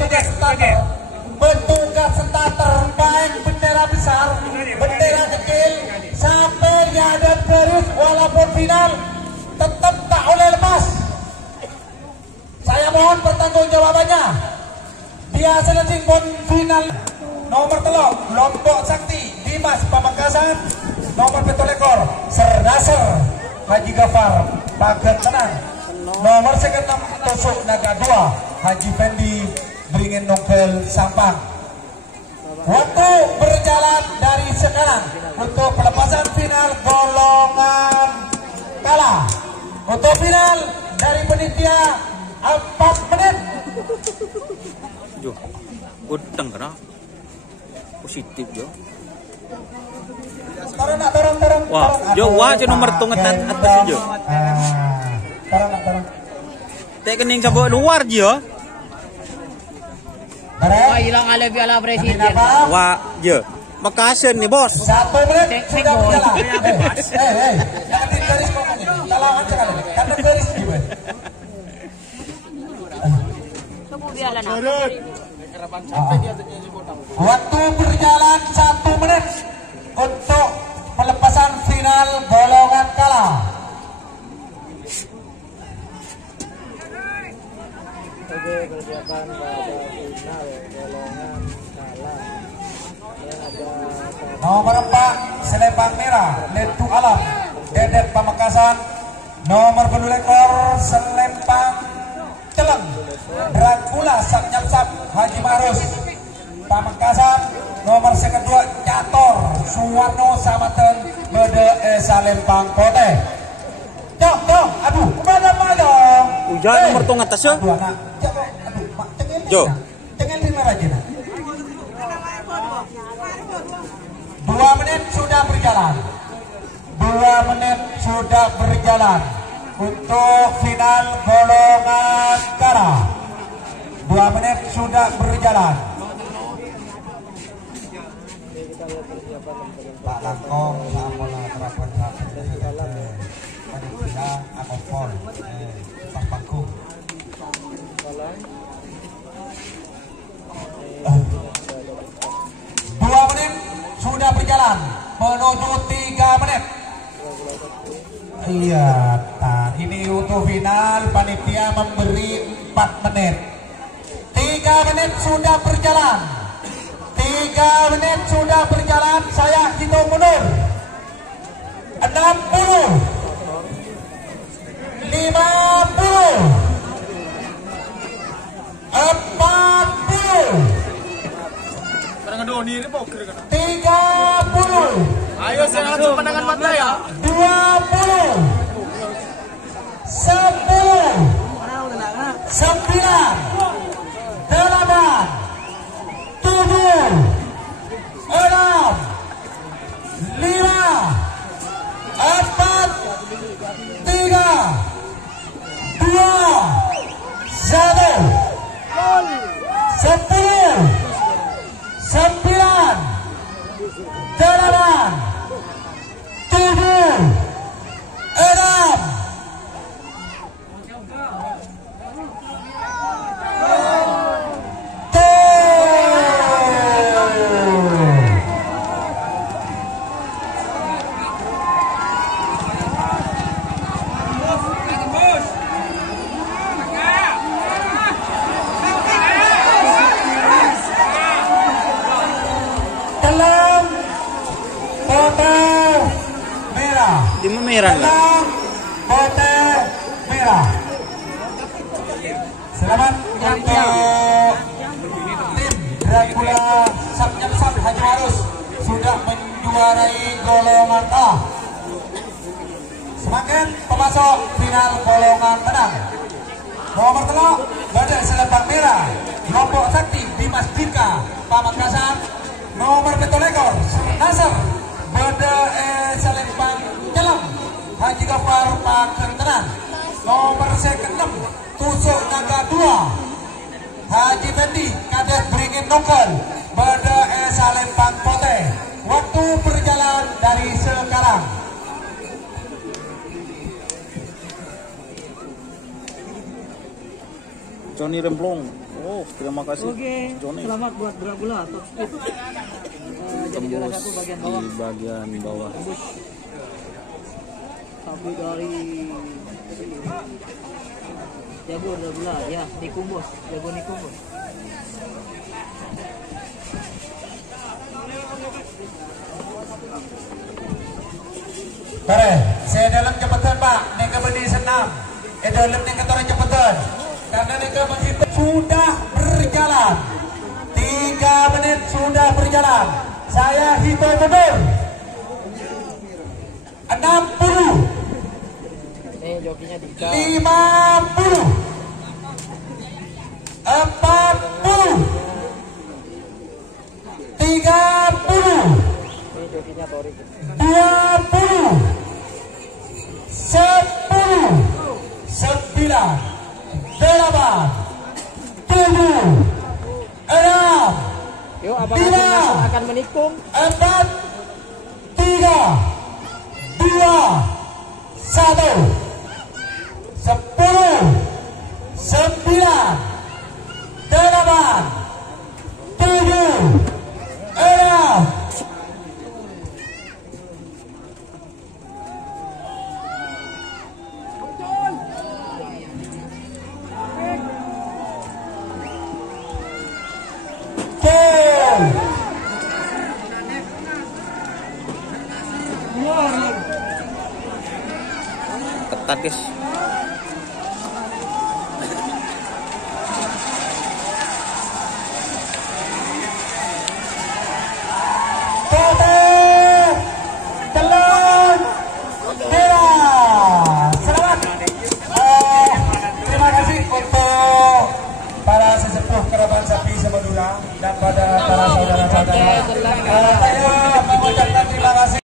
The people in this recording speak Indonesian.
petugas starter baik bendera besar, bendera kecil, sampai ada garis walaupun final tetap tak boleh lepas. Saya mohon pertanggungjawabannya. Dia selesai pun final nomor telok Lombok Sakti Dimas Pamekasan, nomor petolekor Sernasar Haji Gafar Pager Tenang, nomor 6 Tusuk Naga 2 Haji Fendi Beringin Nongkel Sampang. Waktu berjalan dari sekarang untuk pelepasan final golongan kalah. Untuk final dari penitia 4 menit. Jo, udang kena positif jo. Torong. Wah, jo wah jo nomor tungetan atas jo. Torong. Teh kening sabuk luar jo. Wah, hilang ala piala presiden. Wah, jo. Makasen nih bos. 1 menit sudah berjalan. Jangan di garis pokoknya. Talangan sekali. Karena garis gimana? Waktu berjalan 1 menit untuk pelepasan final golongan kalah. Oke, persiapan pada final golongan kalah. Nomor 4 Selempang Merah Letu Alam Dedet Pamekasan, nomor penuh ekor Selempang Celeng Dracula Sapnyapsap Haji Marus Pamekasan, nomor kedua Cator Suwarno Samaten Bede Salempang Kote. Jom, aduh, kemana dong? Hujan nomor tong atas ya? Aduh, anak, aduh, mak, Jo. Cengen lima aja nak. 2 menit sudah berjalan. 2 menit sudah berjalan untuk final golongan kalah. 2 menit sudah berjalan. Pak Langkong sama terapan panitia akopol pas panggung. 2 menit sudah berjalan menuju 3 menit. Iya, ini untuk final panitia memberi 4 menit. 3 menit sudah berjalan. 3 menit sudah berjalan. Saya hitung mundur. 60, 50, 40, 30. Ayo saya langsung pandangan mata ya. 20, 10, 9, 8, 7, 6, 5, 4, 3, 2, 1, 10, 9, 8, 7, 6, Di merah lah. Kote merah. Selamat untuk tim Dracula Sapnyapsap Haji Marus sudah menjuarai golongan A. Semakin pemasok final golongan menang. Nomor telok Badai Selempang Merah Lombok Sakti Dimas Dika Pamekasan, nomor petolekor Nasr Bede Selempang Celeng Haji Gafar Pager Tenang, nomor 6 Tusuk Naga 2 Haji Fendi Kades Beringin Nongkel Bede Salempang Kote. Waktu berjalan dari sekarang. Johnny Remblong. Oh. Oh, terima kasih. Oke, Johnny. selamat buat Dragula top speed. Jadi juara Tembus 1 bagian di bawah. bagian bawah. Tembus. Tapi dari Jago Dragula, ya, Nikumbos, Jago Nikumbos. Pare, saya dalam cepetan Pak, neka berdiri senam. Dalam neka torang cepetan. Karena neka menghitung sudah berjalan. 3 menit sudah berjalan. Saya hitung mundur. 60. Nih jokinya Dika. 50. 40. 30. Nih jokinya Torik. 20, 10, 9, 8, 7, 6, Yuk, apakah timnas akan menikung? 4, 3, 2, 1, 10, 9, 8, 7, 6. Ketat guys. Terima kasih untuk para sesepuh kerabat sapi Semadura dan pada para saudara-saudara. Saya mengucapkan terima kasih.